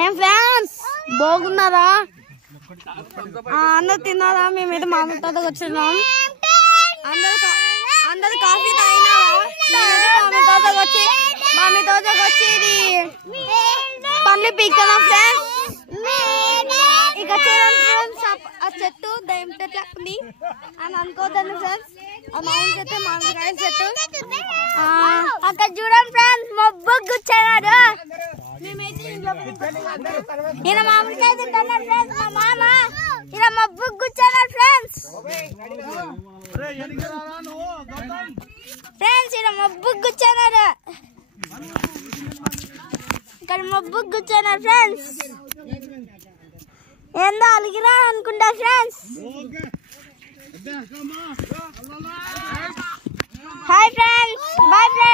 ఏం ఫ్రెండ్స్ బాగున్నారా? అందరు తిన్నారా? మేమైతే మామిడి తోటకు వచ్చినాం. అందరు కాఫీ తాగినారా? మేమైతే మామిడి తోటకు వచ్చి ఇది పండ్లు పీకుతున్నాం ఫ్రెండ్స్. ఇక చూడండి ఫ్రెండ్స్, ఆ చెట్టు దయ్యం చెట్టు ఉంది అని అనుకోదండి ఫ్రెండ్స్. ఆ మామిడి చెట్టు, మామిడికాయల చెట్టు. అక్కడ చూడండి ఫ్రెండ్స్, మబ్బు కూర్చున్నాడు. మేమైతే ఈయన మామిడికాయ తింటున్నారు ఫ్రెండ్స్. మా మామ ఈయన మబ్బు కూర్చున్నాడు ఫ్రెండ్స్. ఈయన మబ్బు కూర్చున్నాడు. ఇక్కడ మబ్బు కూర్చున్నారు ఫ్రెండ్స్. ఏందో అలిగినా అనుకుంటా friends. Hi friends, bye friends.